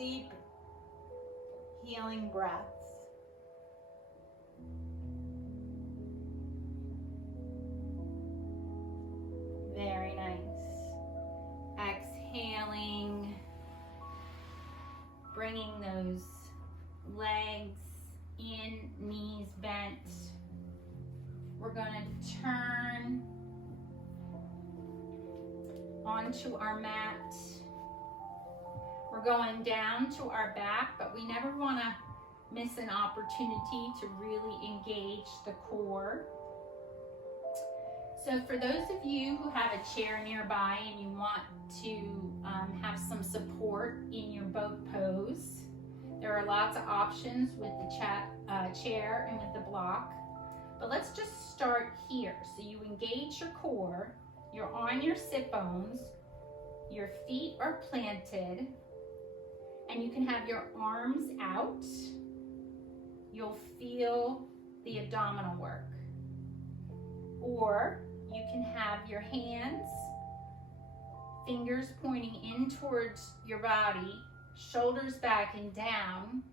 deep healing breaths. Very nice. Exhaling, bringing those legs in, knees bent. We're going to turn onto our mat. We're going down to our back, but we never want to miss an opportunity to really engage the core. So for those of you who have a chair nearby and you want to have some support in your boat pose, there are lots of options with the chair and with the block. But let's just start here. So you engage your core, you're on your sit bones, your feet are planted, and you can have your arms out. You'll feel the abdominal work. Or you can have your hands, fingers pointing in towards your body, shoulders back and down,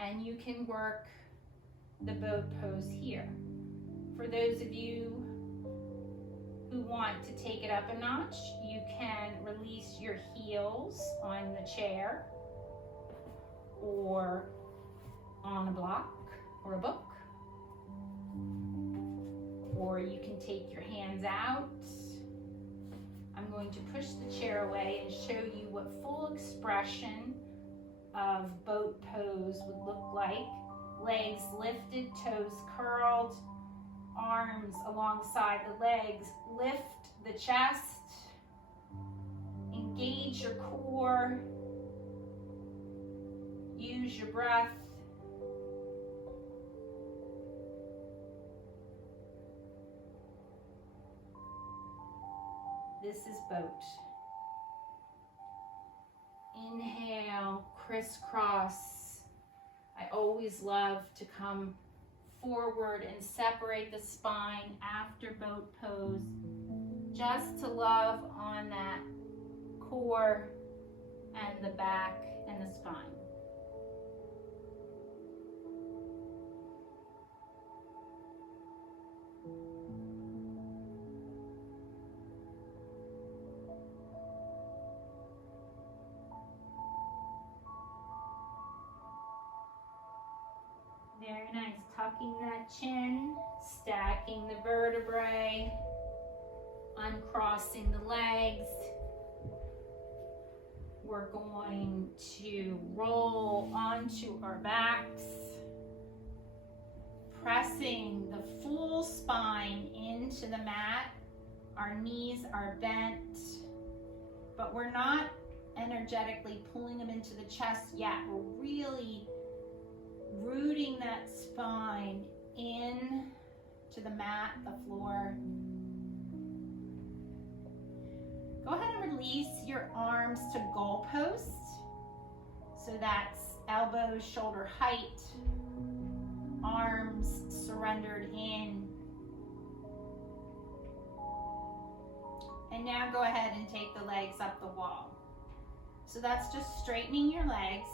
and you can work the boat pose here. For those of you who want to take it up a notch, you can release your heels on the chair or on a block or a book. Or you can take your hands out. I'm going to push the chair away and show you what full expression of boat pose would look like. Legs lifted, toes curled, arms alongside the legs. Lift the chest, engage your core, use your breath. This is boat. Inhale, crisscross. I always love to come forward and separate the spine after boat pose, just to love on that core and the back and the spine. Very nice. Tucking that chin, stacking the vertebrae, uncrossing the legs. We're going to roll onto our backs, pressing the full spine into the mat. Our knees are bent, but we're not energetically pulling them into the chest yet. We're really rooting that spine in to the mat, the floor. Go ahead and release your arms to goal post. So that's elbows shoulder height, arms surrendered in. And now go ahead and take the legs up the wall. So that's just straightening your legs,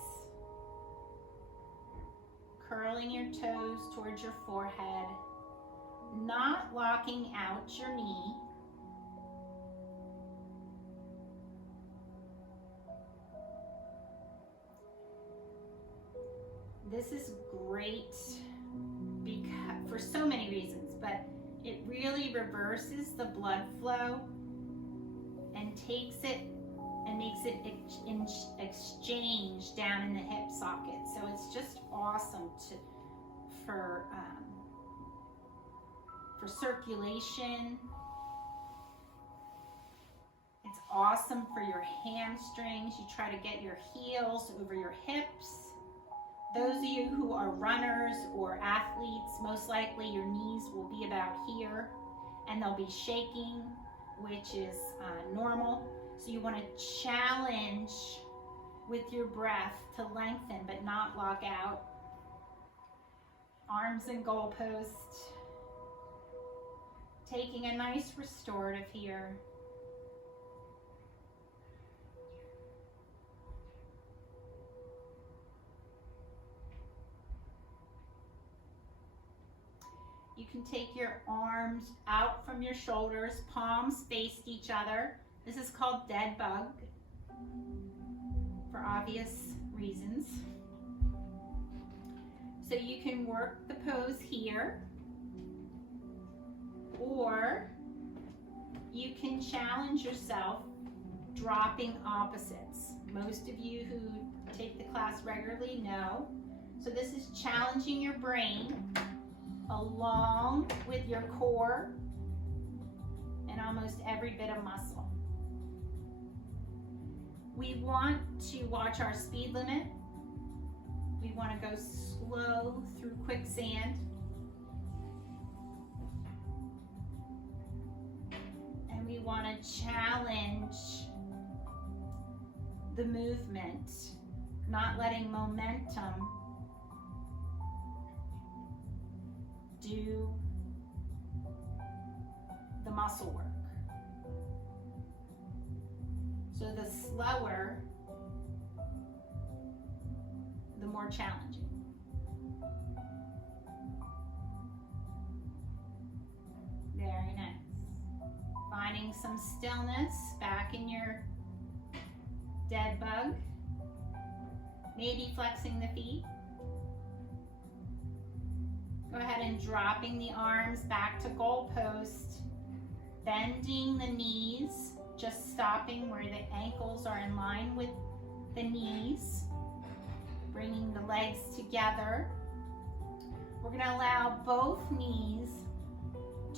curling your toes towards your forehead, not locking out your knee. This is great because, for so many reasons, but it really reverses the blood flow and takes it and makes it exchange down in the hip socket. So it's just awesome for circulation. It's awesome for your hamstrings. You try to get your heels over your hips. Those of you who are runners or athletes, most likely your knees will be about here and they'll be shaking, which is normal. So you want to challenge with your breath to lengthen but not lock out. Arms in goal post. Taking a nice restorative here. can take your arms out from your shoulders, palms faced each other. This is called dead bug for obvious reasons. So you can work the pose here, or you can challenge yourself dropping opposites. Most of you who take the class regularly know. So this is challenging your brain along with your core and almost every bit of muscle. We want to watch our speed limit. We want to go slow through quicksand. And we want to challenge the movement, not letting momentum do the muscle work. So the slower, the more challenging. Very nice. Finding some stillness back in your dead bug. Maybe flexing the feet. Go ahead and dropping the arms back to goal post. Bending the knees, just stopping where the ankles are in line with the knees. Bringing the legs together. We're going to allow both knees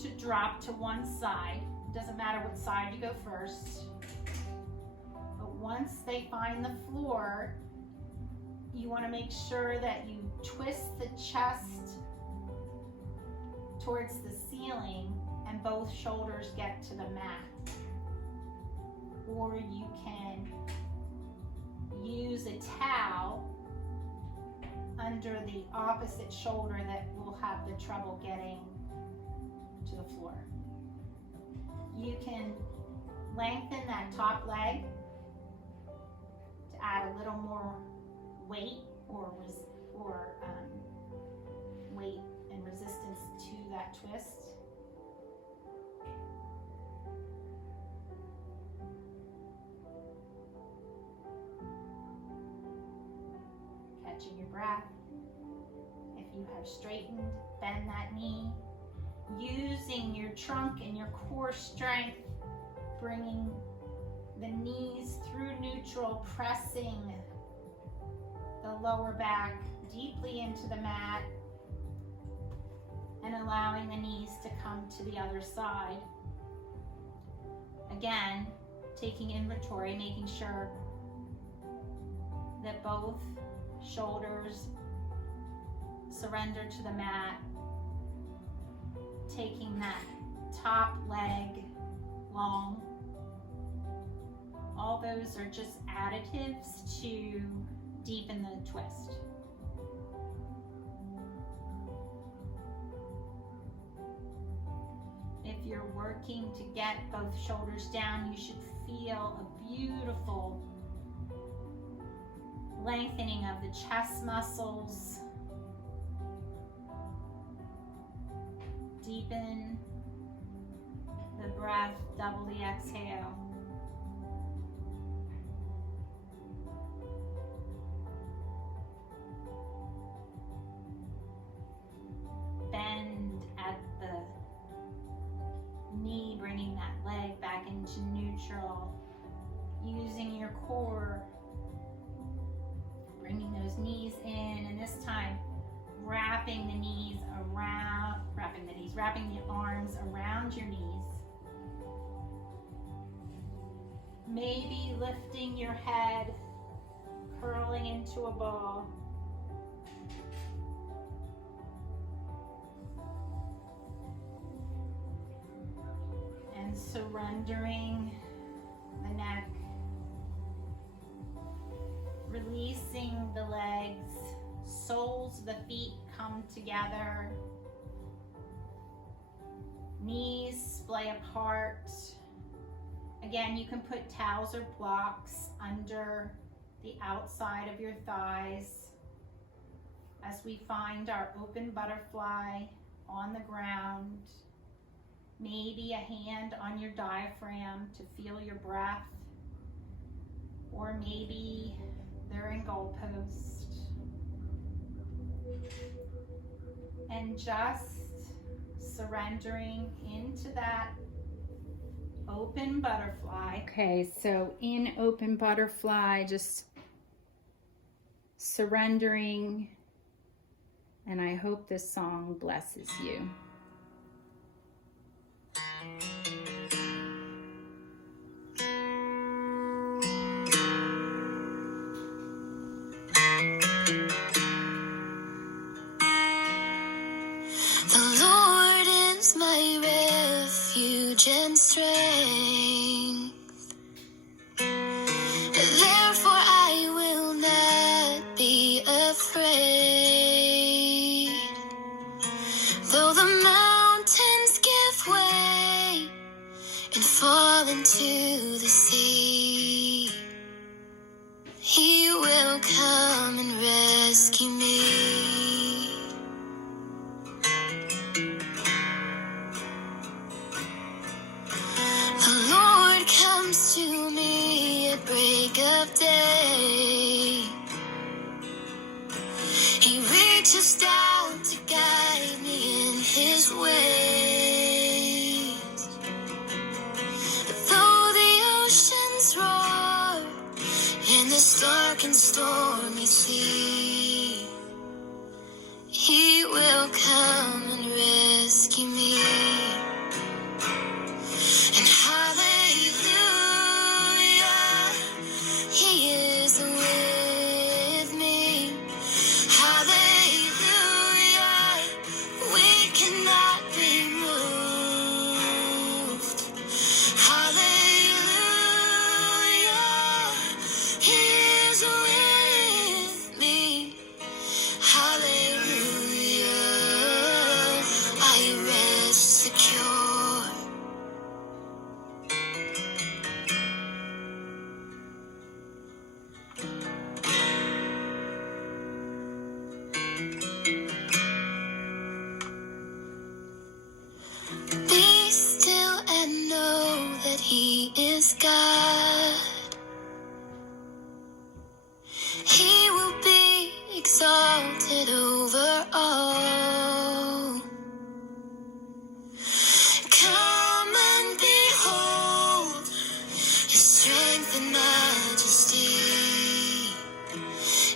to drop to one side. It doesn't matter what side you go first. But once they find the floor, you want to make sure that you twist the chest towards the ceiling and both shoulders get to the mat. Or you can use a towel under the opposite shoulder that will have the trouble getting to the floor. You can lengthen that top leg to add a little more weight or weight and resistance to that twist. Catching your breath. If you have straightened, bend that knee. Using your trunk and your core strength, bringing the knees through neutral, pressing the lower back deeply into the mat and allowing the knees to come to the other side. Again, taking inventory, making sure that both shoulders surrender to the mat, taking that top leg long. All those are just additives to deepen the twist. If you're working to get both shoulders down, you should feel a beautiful lengthening of the chest muscles. Deepen the breath, double the exhale. Bend at the knee, bringing that leg back into neutral. Using your core, bringing those knees in, and this time wrapping the knees around, wrapping the arms around your knees. Maybe lifting your head, curling into a ball. And surrendering the neck. Releasing the legs, soles of the feet come together, knees splay apart. Again, you can put towels or blocks under the outside of your thighs as we find our open butterfly on the ground, maybe a hand on your diaphragm to feel your breath, or maybe they're in goalpost. And just surrendering into that open butterfly. Okay, so in open butterfly, just surrendering, and I hope this song blesses you. The Lord is my refuge and strength. Therefore I will not be afraid. Though the mountains give way and fall into the sea, He will come and rescue me. The Lord comes to me at break of day. He reaches down to guide me in His ways. Though the oceans roar in this dark and stormy sea, He will come and rescue me. And hallelujah, He is with me. Hallelujah, we cannot be moved. Hallelujah, He is with me. Hallelujah, I rest secure. Be still and know that He is God. He will be exalted over all. Come and behold His strength and majesty.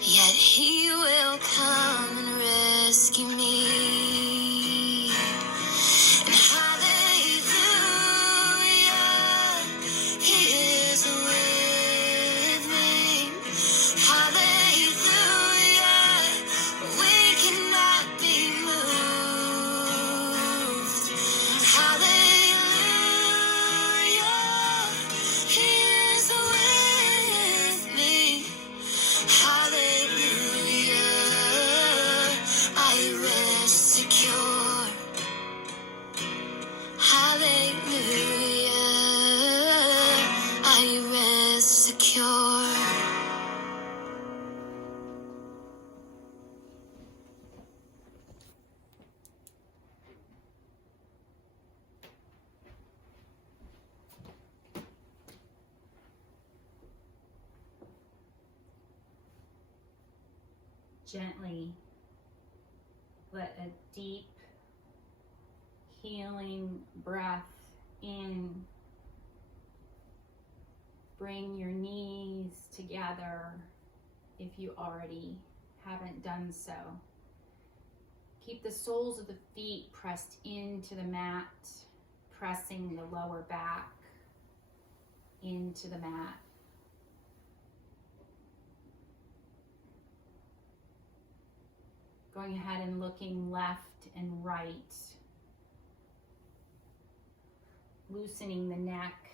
Yet He will come and rescue me. And hallelujah, He is with me. Hallelujah, we cannot be moved. Hallelujah, He is with me. Hallelujah, I rest secure. Hallelujah, I rest secure. Gently let a deep healing breath in. Bring your knees together if you already haven't done so. Keep the soles of the feet pressed into the mat, pressing the lower back into the mat. Going ahead and looking left and right. Loosening the neck